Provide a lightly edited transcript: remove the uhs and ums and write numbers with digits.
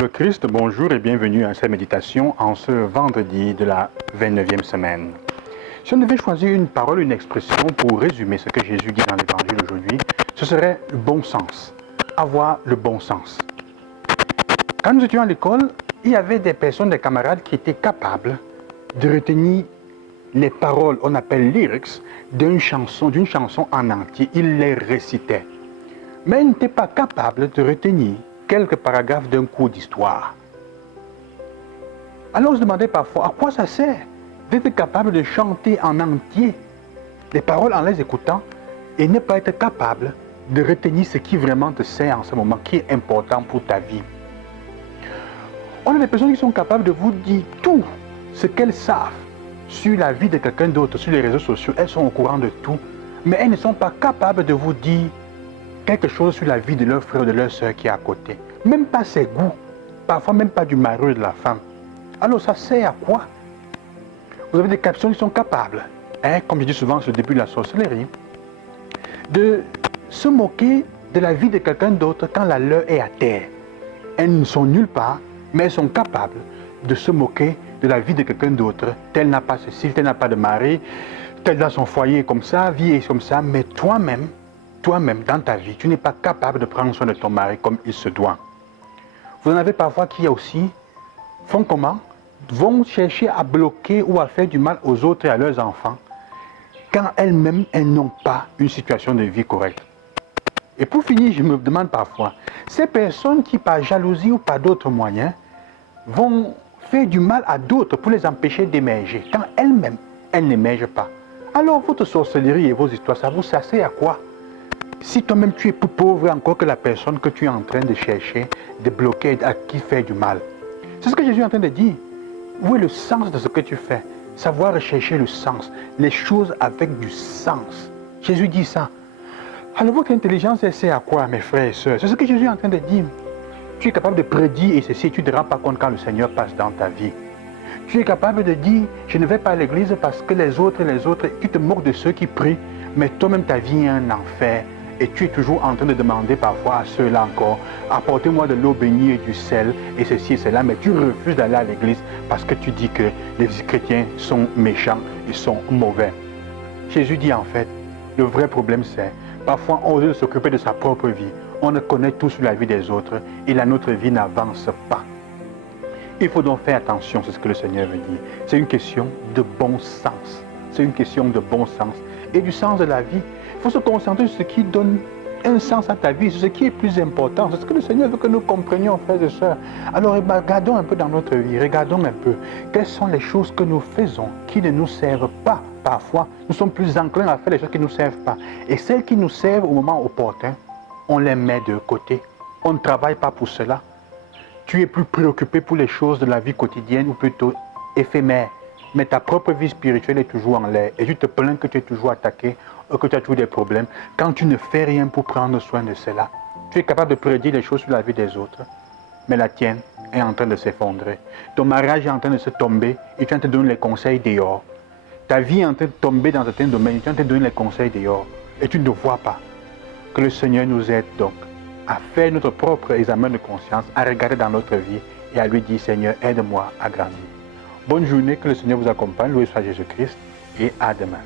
le Christ, bonjour et bienvenue à cette méditation en ce vendredi de la 29e semaine. Si on devait choisir une parole, une expression pour résumer ce que Jésus dit dans l'évangile aujourd'hui, ce serait le bon sens, avoir le bon sens. Quand nous étions à l'école, il y avait des personnes, des camarades qui étaient capables de retenir les paroles, on appelle lyrics, d'une chanson en entier. Ils les récitaient. Mais ils n'étaient pas capables de retenir quelques paragraphes d'un cours d'histoire. Alors on se demandait parfois, à quoi ça sert d'être capable de chanter en entier les paroles en les écoutant et ne pas être capable de retenir ce qui vraiment te sert en ce moment, qui est important pour ta vie. On a des personnes qui sont capables de vous dire tout ce qu'elles savent sur la vie de quelqu'un d'autre, sur les réseaux sociaux. Elles sont au courant de tout, mais elles ne sont pas capables de vous dire quelque chose sur la vie de leur frère ou de leur soeur qui est à côté. Même pas ses goûts, parfois même pas du mari ou de la femme. Alors ça sert à quoi? Vous avez des personnes qui sont capables, comme je dis souvent sur le début de la sorcellerie, de se moquer de la vie de quelqu'un d'autre quand la leur est à terre. Elles ne sont nulle part, mais elles sont capables de se moquer de la vie de quelqu'un d'autre. Tel n'a pas ceci, tel n'a pas de mari, tel dans son foyer est comme ça, vie est comme ça, mais toi-même, dans ta vie, tu n'es pas capable de prendre soin de ton mari comme il se doit. Vous en avez parfois qui aussi font comment? Vont chercher à bloquer ou à faire du mal aux autres et à leurs enfants quand elles-mêmes, elles n'ont pas une situation de vie correcte. Et pour finir, je me demande parfois, ces personnes qui par jalousie ou par d'autres moyens vont faire du mal à d'autres pour les empêcher d'émerger, quand elles-mêmes, elles n'émergent pas. Alors votre sorcellerie et vos histoires, ça vous sert à quoi? Si toi-même tu es plus pauvre encore que la personne que tu es en train de chercher, de bloquer, à qui faire du mal. C'est ce que Jésus est en train de dire. Où est le sens de ce que tu fais? Savoir rechercher le sens, les choses avec du sens. Jésus dit ça. Alors votre intelligence, elle sert à quoi, mes frères et sœurs? C'est ce que Jésus est en train de dire. Tu es capable de prédire et ceci, tu ne te rends pas compte quand le Seigneur passe dans ta vie. Tu es capable de dire, je ne vais pas à l'église parce que les autres, tu te moques de ceux qui prient, mais toi-même ta vie est un enfer. Et tu es toujours en train de demander parfois à ceux-là encore, apportez-moi de l'eau bénie et du sel, et ceci et cela, mais tu refuses d'aller à l'église parce que tu dis que les chrétiens sont méchants, ils sont mauvais. Jésus dit en fait, le vrai problème c'est, parfois on veut s'occuper de sa propre vie, on ne connaît tout sur la vie des autres, et notre vie n'avance pas. Il faut donc faire attention, c'est ce que le Seigneur veut dire. C'est une question de bon sens. C'est une question de bon sens et du sens de la vie. Il faut se concentrer sur ce qui donne un sens à ta vie, sur ce qui est plus important. C'est ce que le Seigneur veut que nous comprenions, frères et sœurs. Alors regardons un peu dans notre vie, regardons un peu quelles sont les choses que nous faisons qui ne nous servent pas. Parfois, nous sommes plus enclins à faire les choses qui ne nous servent pas. Et celles qui nous servent au moment opportun, on les met de côté. On ne travaille pas pour cela. Tu es plus préoccupé pour les choses de la vie quotidienne ou plutôt éphémères. Mais ta propre vie spirituelle est toujours en l'air. Et tu te plains que tu es toujours attaqué ou que tu as toujours des problèmes. Quand tu ne fais rien pour prendre soin de cela, tu es capable de prédire les choses sur la vie des autres. Mais la tienne est en train de s'effondrer. Ton mariage est en train de se tomber et tu es en train de donner les conseils dehors. Ta vie est en train de tomber dans certains domaines et tu es en train de donner les conseils dehors. Et tu ne vois pas. Que le Seigneur nous aide donc à faire notre propre examen de conscience, à regarder dans notre vie et à lui dire, Seigneur, aide-moi à grandir. Bonne journée, que le Seigneur vous accompagne, loué soit Jésus-Christ et à demain.